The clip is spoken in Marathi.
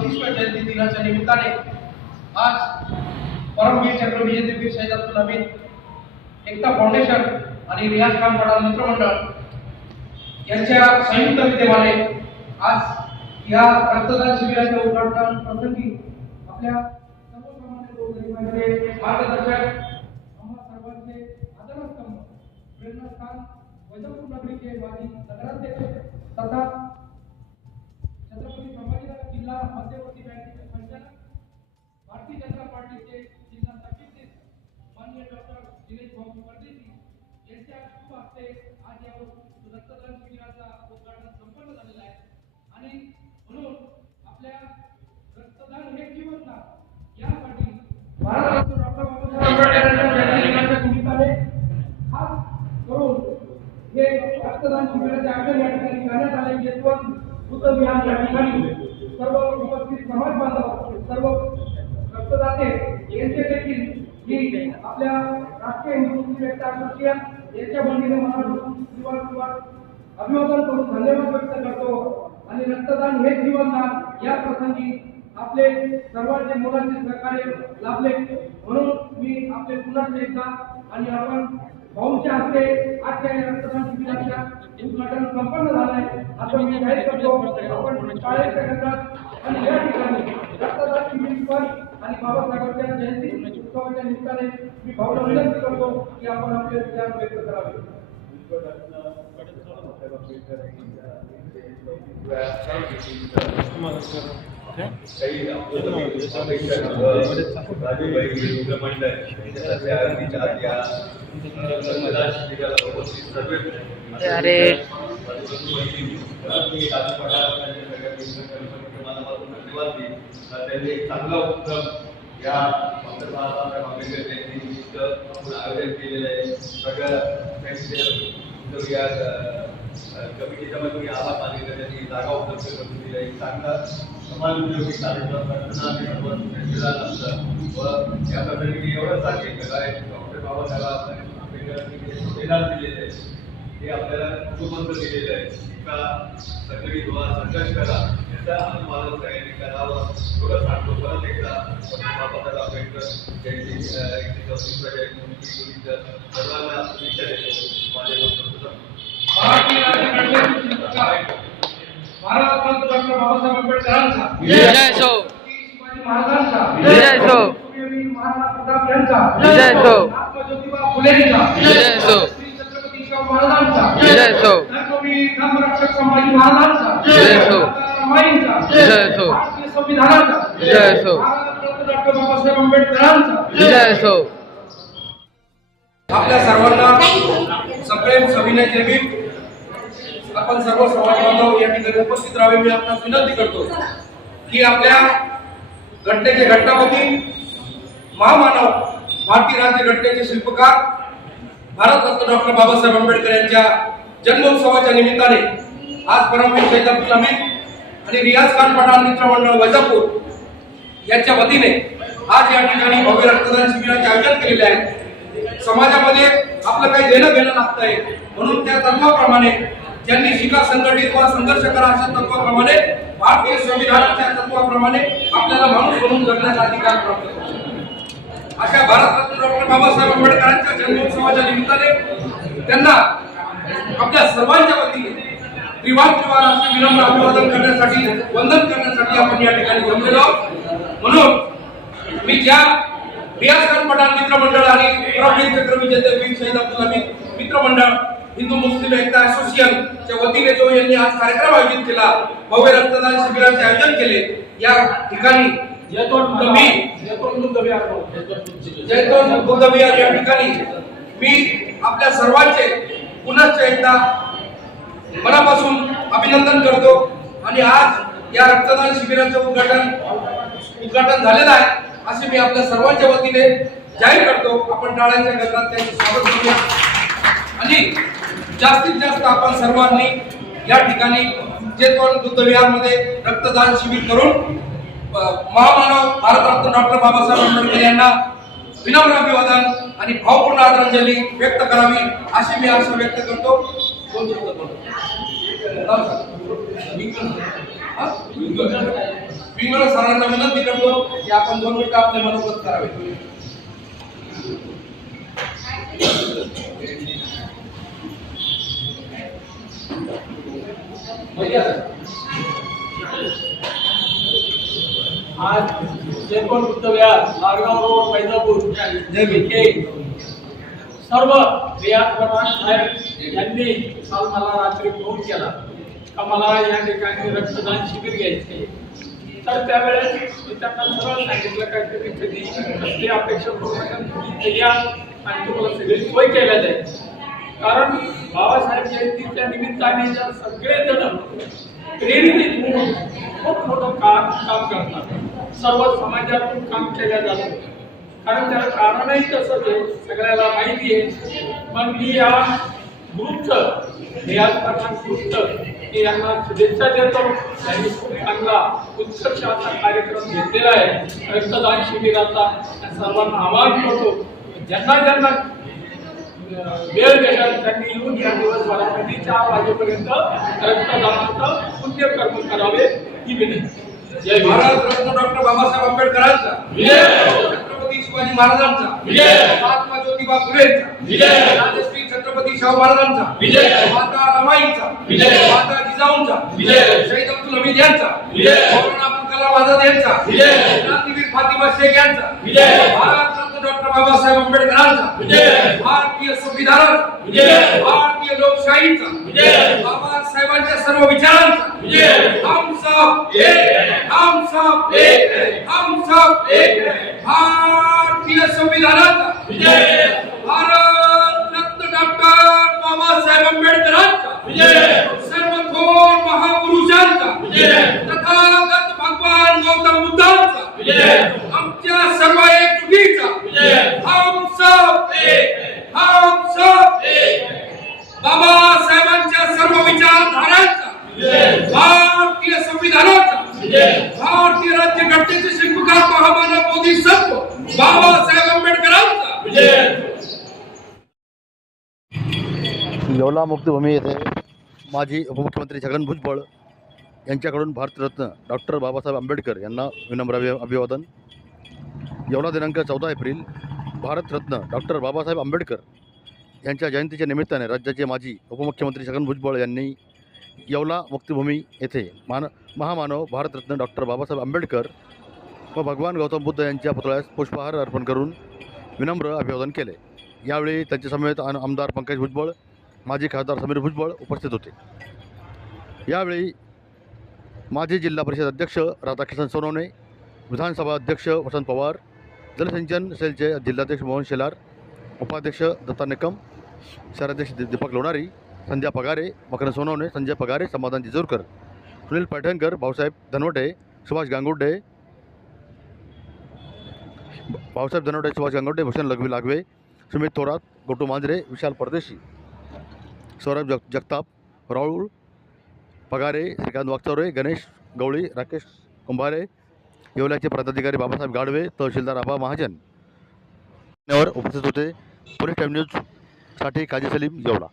चौतीसव्या जयंती दिनाच्या निमित्ताने आज परमवीर चक्र विजेतेवीर शहीद अब्दुल हमीद एकता फाउंडेशन आणि रियाज खान पठाण मित्रमंडळ यांच्या संयुक्त विद्यमाने आज या रक्तदान शिबिराचे उद्घाटन प्रसंगी आपल्या मार्गदर्शक आम्हा सर्वांचे आदरस्तंभ प्रेरणास्थान वैजापूर नगरीचे माजी नगराध्यक्ष तथा करण्यात आले यशवंत बुद्ध विहार या ठिकाणी सर्व उपस्थित समाज बांधव सर्व रक्तदाते यांचे देखील ही आपल्या राष्ट्रीय हिंदू मुस्लिम एकता असोसिएशन यांच्या बंदीने मला सुरुवात सुरुवात अभिवादन करून धन्यवाद व्यक्त करतो. आणि रक्तदान हे जीवनदान या प्रसंगी आपले सर्वांचे मुलांचे सहकार्य लाभले. म्हणून मी आपले पुन्हा एकदा आणि आपण भाऊच्या हस्ते आजच्या या रक्तदान शिबिराच्या उद्घाटन संपन्न झालं आहे असं मी जाहीर करतो आपण शाळेच्या गटात आणि या ठिकाणी रक्तदान शिबिर पण आणि बाबासाहेबांच्या जयंती उत्सवाच्या निमित्ताने मी भाऊला विनंती करतो की आपण आपले विचार व्यक्त करावे. काही राजूबाई अरे. त्यांनी एक चांगला उपक्रम या डॉक्टर बाबासाहेब आंबेडकर आपण आयोजन केलेलं आहे सगळ्या त्यांचे या कमिटीच्या मध्ये आला मागितलं त्यांनी जागा उपलब्ध करून दिली एक चांगला समाज उपयोगी कार्यक्रम करताना आम्ही व या प्रसंगी मी एवढंच सांगेन काय डॉक्टर बाबासाहेब आंबेडकरांनी दिलेले आहे हे आपल्याला कुटुंब दिलेलं आहे. का सगळी व्हा संघर्ष करा याचा अनुपालन सगळ्यांनी करावं एवढं सांगतो. परत एकदा डॉक्टर बाबासाहेब आंबेडकर जयंती सर्वांना शुभेच्छा देतो माझे बाबासाहेब आंबेडकरांचा जय सो शिवाजी महाराजांचा जय सो. सूर्यवीर महाराणा प्रताप यांचा जय सो. महात्मा ज्योतिबा फुलेंचा जय सो. श्री छत्रपती शाहू महाराजांचा जय सो. धर्मवीर धर्मरक्षक संभाजी महाराजांचा जय सो. माता रमाईंचा जय सो. भारतीय संविधानाचा जय सो. भारतरत्न डॉक्टर बाबासाहेब आंबेडकरांचा जय सो आपल्या सर्वांना सप्रेम सविनय जयभीम आपण सर्व समाज बांधव या ठिकाणी उपस्थित राहावे मी आपण विनंती करतो की आपल्या घटनेचे घटनापती महामानव भारतीय राज्य घटनेचे शिल्पकार भारतरत्न डॉक्टर बाबासाहेब आंबेडकर यांच्या जन्मोत्सवाच्या निमित्ताने आज परमवीर शहीद अब्दुल आणि रियाज खान पठाण मित्रमंडळ वैजापूर यांच्या वतीने आज या ठिकाणी भव्य रक्तदान शिबिराचे आयोजन केलेले आहे. समाजामध्ये आपलं काही देणं घेणं लागतंय. म्हणून त्या तत्वाप्रमाणे ज्यांनी शिका संघटित व संघर्ष करा अशा तत्वाप्रमाणे भारतीय संविधानाच्या तत्वाप्रमाणे आपल्याला माणूस म्हणून जगण्याचा अधिकार प्राप्त होतो अशा भारतरत्न डॉक्टर बाबासाहेब आंबेडकरांच्या जन्मोत्सवाच्या निमित्ताने त्यांना आपल्या सर्वांच्या वतीने त्रिवाद त्रिवार विनम्र अभिवादन करण्यासाठी वंदन करण्यासाठी आपण या ठिकाणी जमलेलो आहोत. म्हणून मी ज्या रियाज खान पठाण मित्रमंडळ आणि प्रवीण चक्रविजेते वीर शहीद अब्दुल हमीद मित्रमंडळ हिंदू मुस्लिम एकता असोसिएशन च्या वतीने जो यांनी आज कार्यक्रम आयोजित केला भव्य रक्तदान शिबिराचे आयोजन केले या ठिकाणी या ठिकाणी मी आपल्या सर्वांचे पुनश्च एकदा मनापासून अभिनंदन करतो आणि आज या रक्तदान शिबिराचं उद्घाटन उद्घाटन झालेलं आहे असे मी आपल्या सर्वांच्या वतीने जाहीर करतो. आपण टाळ्यांच्या गजरात त्यांचे स्वागत करूया. आणि जास्तीत जास्त आपण सर्वांनी या ठिकाणी चेतवन बुद्धविहारमध्ये रक्तदान शिबिर करून महामानव भारतरत्न डॉक्टर बाबासाहेब आंबेडकर यांना विनम्र अभिवादन आणि भावपूर्ण आदरांजली व्यक्त करावी अशी मी आशा व्यक्त करतो. दोन शब्द सरांना विनंती करतो की आपण दोन मिनिटं आपले मनोगत करावे. आज जयकोट बुद्ध विहार लाडगाव रोड वैजापूर येथे सर्व रियाज प्रधान साहेब यांनी काल मला रात्री फोन केला का मला या ठिकाणी रक्तदान शिबिर घ्यायचे तर त्यावेळेस मी त्यांना सरळ सांगितलं काहीतरी कधी कसली अपेक्षा करू नका तुम्ही या आणि तुम्हाला सगळी सोय केल्या जाईल. कारण बाबा जयंतीच्या निमित्ताने सगळेजण प्रेरित होऊन खूप मोठं काम काम करतात. सर्व समाजातून काम केलं जातं. कारण त्याला कारणही तसंच आहे सगळ्याला माहिती आहे. मग मी या ग्रुपचं रियाज प्रधान ग्रुपचं मी यांना शुभेच्छा देतो. त्यांनी खूप चांगला उत्कर्ष असा कार्यक्रम घेतलेला आहे. रक्तदान शिबिराचा सर्वांना आवाहन करतो. ज्यांना ज्यांना वेळ मिळेल त्यांनी येऊन या दिवसभरामध्ये चार वाजेपर्यंत रक्तदानाचं पुण्यकर्म करावे ही विनंती जय. भारत रत्न डॉक्टर बाबासाहेब आंबेडकरांचा विजय! छत्रपती शिवाजी महाराजांचा विजय! महात्मा ज्योतिबा फुलेंचा विजय! राजश्री छत्रपती शाहू महाराजांचा विजय! माता रमाईचा विजय! माता जिजाऊंचा विजय! शहीद अब्दुल हमीद यांचा विजय! मौलाना अब्दुल कलाम आझाद यांचा विजय! क्रांतीवीर फातिमा शेख यांचा विजय! भारत डॉक्टर बाबासाहेब आंबेडकरांचा विजय! भारतीय संविधानाचा विजय! भारतीय लोकशाहीचा विजय! बाबासाहेबांच्या सर्व विचारांचा विजय! हम सब एक. हम सब एक. हम सब एक. भारतीय संविधानाचा विजय! भारत रत्न डॉक्टर बाबासाहेब आंबेडकरांचा विजय! सर्व थोर महापुरुषांचा विजय! तथागत भगवान गौतम बुद्धांचा विजय! आमच्या सर्व एकजुटीचा विजय! हम सब एक है. हम सब एक है. बाबासाहेबांच्या सर्व विचारधारांचा विजय! भारतीय संविधानाचा विजय! भारतीय राज्यघटनेचे शिल्पकार महामानव बोधिसत्व बाबासाहेब आंबेडकरांचा विजय! येवला मुक्तभूमी येथे माजी उपमुख्यमंत्री छगन भुजबळ यांच्याकडून भारतरत्न डॉक्टर बाबासाहेब आंबेडकर यांना विनम्र अभिवादन. येवला दिनांक चौदा एप्रिल भारतरत्न डॉक्टर बाबासाहेब आंबेडकर यांच्या जयंतीच्या निमित्ताने राज्याचे माजी उपमुख्यमंत्री छगन भुजबळ यांनी येवला मुक्तभूमी येथे मान महामानव भारतरत्न डॉक्टर बाबासाहेब आंबेडकर व भगवान गौतम बुद्ध यांच्या पुतळ्यास पुष्पहार अर्पण करून विनम्र अभिवादन केले. यावेळी त्यांच्या समेत आमदार पंकज भुजबळ माजी खासदार समीर भुजबळ उपस्थित होते. यावेळी माजी जिल्हा परिषद अध्यक्ष राधाकिशन सोनवणे विधानसभा अध्यक्ष वसंत पवार जलसिंचन सेलचे जिल्हाध्यक्ष मोहन शेलार उपाध्यक्ष दत्ता निकम शहराध्यक्ष दि- दीपक लोणारी संध्या पगारे मकरंद सोनवणे संजय पगारे समाधान जिजोरकर सुनील पैठणकर भाऊसाहेब धनवटे सुभाष गांगुडे भाऊसाहेब धनवटे सुभाष गांगुडे भूषण लघवी लागवे सुमित थोरात गोटू मांजरे विशाल परदेशी सौरभ जग जगताप राहुल पगारे श्रीकांत वागचौरे गणेश गवळी राकेश कुंभारे येवल्याचे पदाधिकारी बाबासाहेब गाडवे तहसीलदार आबा महाजन. यावर उपस्थित होते. पोलीस टाईम न्यूजसाठी काजी सलीम येवला.